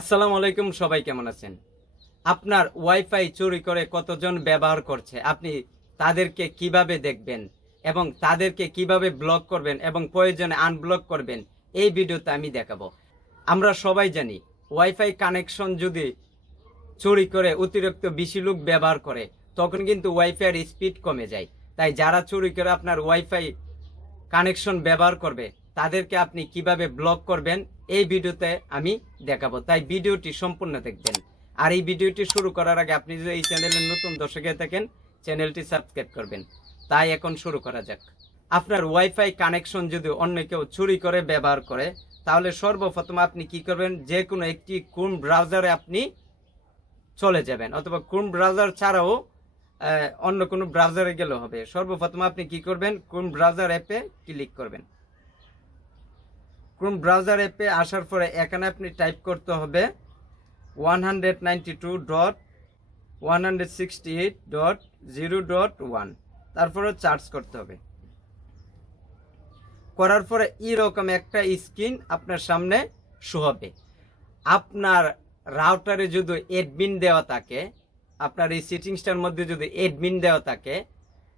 আসসালামু আলাইকুম, সবাই কেমন আছেন? আপনার ওয়াইফাই চুরি করে কতজন ব্যবহার করছে? আপনি তাদেরকে কীভাবে দেখবেন? এবং তাদেরকে কীভাবে ব্লক করবেন? এবং প্রয়োজনে আনব্লক করবেন? এই ভিডিওতে আমি দেখাবো। আমরা সবাই জানি ওয়াইফাই কানেকশন যদি চুরি করে অতিরিক্ত বেশি লোক ব্যবহার করে, তখন কিন্তু ওয়াইফাইয়ের স্পিড কমে যায়। তাই যারা চুরি করে আপনার ওয়াইফাই কানেকশন ব্যবহার করবে, তাদেরকে আপনি কীভাবে ব্লক করবেন? এই ভিডিওতে আমি দেখাবো। তাই ভিডিওটি সম্পূর্ণ দেখবেন। আর এই ভিডিওটি শুরু করার আগে আপনি যদি এই চ্যানেলের নতুন দর্শক থাকেন, চ্যানেলটি সাবস্ক্রাইব করবেন। তাই এখন শুরু করা যাক। আপনার ওয়াইফাই কানেকশন যদি অন্য কেউ চুরি করে, ব্যবহার করে, তাহলে সর্বপ্রথম আপনি কি করবেন? যে কোনো একটি কোন ব্রাউজারে আপনি চলে যাবেন। অথবা কোন ব্রাউজার ছাড়াও অন্য কোনো ব্রাউজারে গেলেও হবে। সর্বপ্রথম আপনি কি করবেন? কোন ব্রাউজার অ্যাপে ক্লিক করবেন। ক্রোম ব্রাউজার অ্যাপে আসার পরে এখানে আপনি টাইপ করতে হবে one hundred two dot one hundred sixty eight dot zero dot one তারপরে চার্জ করতে হবে। করার পরে এরকম একটা স্ক্রিন আপনার সামনে শো হবে। আপনার রাউটারে যদি এডমিন দেওয়া থাকে, আপনার এই সেটিংসটার মধ্যে যদি এডমিন দেওয়া থাকে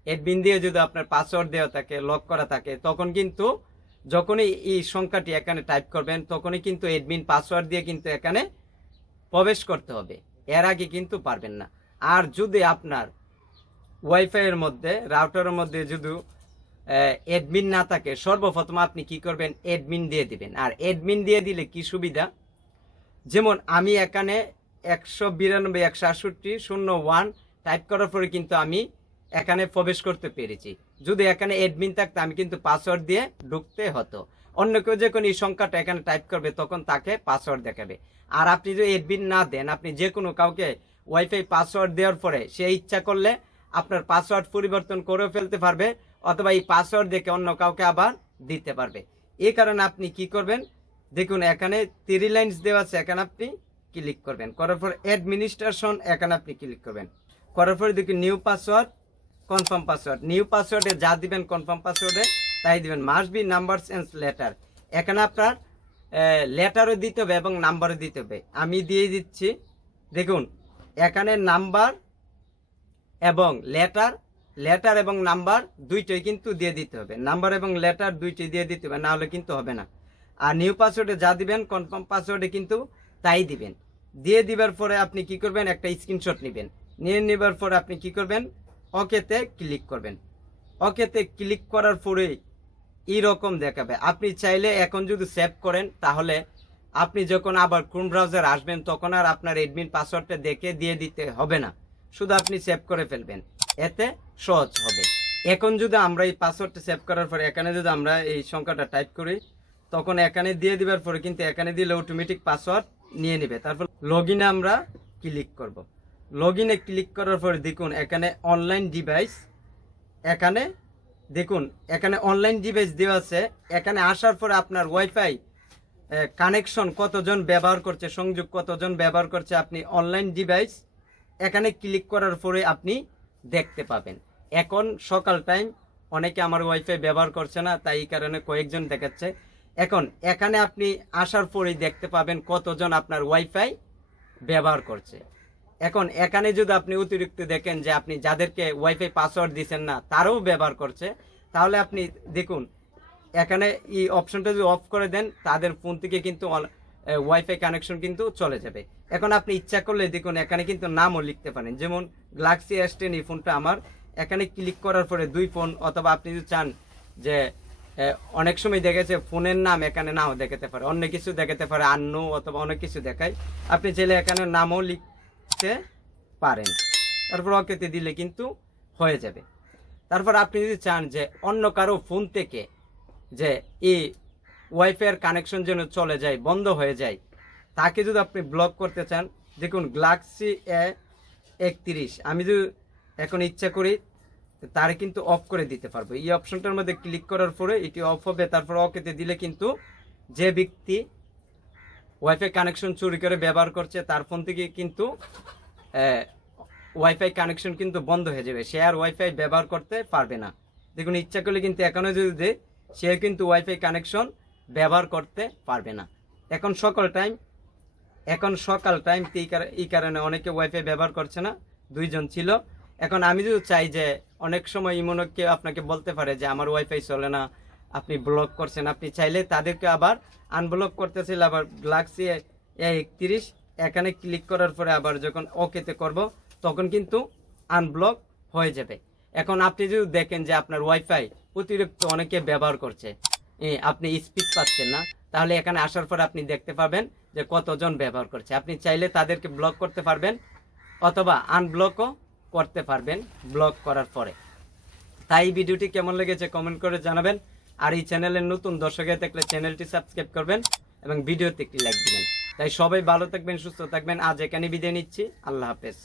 এডমিন দিয়ে যদি আপনার পাসওয়ার্ড দেওয়া থাকে লক করা থাকে, তখন কিন্তু যখনই এই সংখ্যাটি এখানে টাইপ করবেন, তখনই কিন্তু এডমিন পাসওয়ার্ড দিয়ে কিন্তু এখানে প্রবেশ করতে হবে। এর আগে কিন্তু পারবেন না। আর যদি আপনার ওয়াইফাইয়ের মধ্যে রাউটারের মধ্যে যদি এডমিন না থাকে, সর্বপ্রথম আপনি কি করবেন? এডমিন দিয়ে দিবেন। আর এডমিন দিয়ে দিলে কি সুবিধা? যেমন আমি এখানে একশো বিরানব্বই, একশো আটষট্টি, শূন্য ওয়ান টাইপ করার পরে কিন্তু আমি এখানে প্রবেশ করতে পেরেছি। যদি এখানে এডমিন থাকতো, আমি কিন্তু পাসওয়ার্ড দিয়ে ঢুকতে হতো। অন্য কেউ যখন এই সংখ্যাটা এখানে টাইপ করবে, তখন তাকে পাসওয়ার্ড দেখাবে। আর আপনি যদি এডমিন না দেন, আপনি যে কোনো কাউকে ওয়াইফাই পাসওয়ার্ড দেওয়ার পরে সে ইচ্ছা করলে আপনার পাসওয়ার্ড পরিবর্তন করেও ফেলতে পারবে, অথবা এই পাসওয়ার্ড দেখে অন্য কাউকে আবার দিতে পারবে। এই কারণে আপনি কি করবেন? দেখুন, এখানে থ্রি লাইন্স দেওয়া আছে, এখানে আপনি ক্লিক করবেন। করার পর অ্যাডমিনিস্ট্রেশন এখানে আপনি ক্লিক করবেন। করার পরে দেখুন new password confirm password new পাসওয়ার্ডে যা দিবেন কনফার্ম পাসওয়ার্ডে তাই দিবেন। Must be number and letter এখানে আপনার লেটারও দিতে হবে এবং নাম্বারও দিতে হবে। আমি দিয়ে দিচ্ছি, দেখুন, এখানে নাম্বার এবং লেটার লেটার এবং নাম্বার দুইটাই কিন্তু দিয়ে দিতে হবে। নাম্বার এবং লেটার দুইটাই দিয়ে দিতে হবে না হলে কিন্তু হবে না। আর নিউ পাসওয়ার্ডে যা দিবেন কনফার্ম পাসওয়ার্ডে কিন্তু তাই দিবেন। দিয়ে দিবার পরে আপনি কি করবেন, একটা স্ক্রিনশট নেবেন। নিয়ে নেবার পরে আপনি কি করবেন ওকেতে ক্লিক করবেন। ওকেতে ক্লিক করার পরেই এইরকম দেখাবে। আপনি চাইলে এখন যদি সেভ করেন, তাহলে আপনি যখন আবার ক্রোম ব্রাউজার আসবেন, তখন আর আপনার এডমিন পাসওয়ার্ডটা দেখে দিয়ে দিতে হবে না। শুধু আপনি সেভ করে ফেলবেন। এতে সহজ হবে। এখন যদি আমরা এই পাসওয়ার্ডটা সেভ করার পরে, এখানে যদি আমরা এই সংখ্যাটা টাইপ করি, তখন এখানে দিয়ে দিবার পরে কিন্তু এখানে দিলে অটোমেটিক পাসওয়ার্ড নিয়ে নেবে। তারপর লগ আমরা ক্লিক করব। লগ ক্লিক করার পরে দেখুন, এখানে অনলাইন ডিভাইস এখানে দেখুন, এখানে অনলাইন ডিভাইস দেওয়া আছে। এখানে আসার পরে আপনার ওয়াইফাই কানেকশন কতজন ব্যবহার করছে, সংযোগ কতজন ব্যবহার করছে আপনি অনলাইন ডিভাইস এখানে ক্লিক করার পরে আপনি দেখতে পাবেন। এখন সকাল টাইম অনেকে আমার ওয়াইফাই ব্যবহার করছে না, তাই এই কারণে কয়েকজন দেখাচ্ছে। এখন, এখানে আপনি আসার পরেই দেখতে পাবেন কতজন আপনার ওয়াইফাই ব্যবহার করছে। এখন এখানে যদি আপনি অতিরিক্ত দেখেন যে আপনি যাদেরকে ওয়াইফাই পাসওয়ার্ড দিচ্ছেন না, তারাও ব্যবহার করছে। তাহলে আপনি দেখুন, এখানে এই অপশনটা যদি অফ করে দেন, তাদের ফোন থেকে কিন্তু ওয়াইফাই কানেকশন কিন্তু চলে যাবে। এখন আপনি ইচ্ছা করলে দেখুন, এখানে কিন্তু নামও লিখতে পারেন। যেমন গ্লাক্সি এস টেন এই ফোনটা আমার। এখানে ক্লিক করার পরে দুই ফোন অথবা আপনি যদি চান যে অনেক সময় দেখেছে ফোনের নাম এখানে নাও দেখাতে পারে। অন্য কিছু দেখাতে পারে আন্ন অথবা অনেক কিছু দেখায়। আপনি চাইলে এখানে নামও লিখতে পারেন। তারপর ওকেতে দিলে কিন্তু হয়ে যাবে। তারপর আপনি যদি চান যে অন্য কারও ফোন থেকে যে এই ওয়াইফাইয়ের কানেকশন যেন চলে যায়, বন্ধ হয়ে যায়, তাকে যদি আপনি ব্লক করতে চান, দেখুন গ্লাক্সি এ একত্রিশ। আমি যদি এখন ইচ্ছা করি, তার কিন্তু অফ করে দিতে পারব। এই অপশনটার মধ্যে ক্লিক করার পরে এটি অফ হবে, তারপর ওকেতে দিলে কিন্তু যে ব্যক্তি ওয়াইফাই কানেকশন চুরি করে ব্যবহার করছে, তার ফোন থেকে কিন্তু ওয়াইফাই কানেকশন কিন্তু বন্ধ হয়ে যাবে। সে আর ওয়াইফাই ব্যবহার করতে পারবে না। দেখুন ইচ্ছা করলে কিন্তু এখনও যদি দেয়, সে কিন্তু ওয়াইফাই কানেকশন ব্যবহার করতে পারবে না। এখন সকাল টাইম এখন সকাল টাইম এই কারণে অনেকে ওয়াইফাই ব্যবহার করছে না। দুইজন ছিল। এখন আমি যদি চাই যে অনেক সময় ইমন কেউ আপনাকে বলতে পারে যে আমার ওয়াইফাই চলে না আপনি ব্লক করছেন। আপনি চাইলে তাদেরকে আবার আনব্লক করতে চাইলে আবার গ্লাক্সি একত্রিশ এখানে ক্লিক করার পরে আবার যখন ওকেতে করব, তখন কিন্তু আনব্লক হয়ে যাবে। এখন আপনি যদি দেখেন যে আপনার ওয়াইফাই অতিরিক্ত অনেকে ব্যবহার করছে আপনি স্পিড পাচ্ছেন না, তাহলে এখানে আসার পর আপনি দেখতে পাবেন যে কতজন ব্যবহার করছে। আপনি চাইলে তাদেরকে ব্লক করতে পারবেন, অথবা আনব্লকও করতে পারবেন ব্লক করার পরে। তাই ভিডিওটি কেমন লেগেছে কমেন্ট করে জানাবেন, আর এই চ্যানেলের নতুন দর্শক থাকলে চ্যানেলটি সাবস্ক্রাইব করবেন এবং ভিডিওতে একটি লাইক দিবেন। তাই সবাই ভালো থাকবেন সুস্থ থাকবেন। আজ এখানে বিদায় নিচ্ছি। আল্লাহ হাফেজ।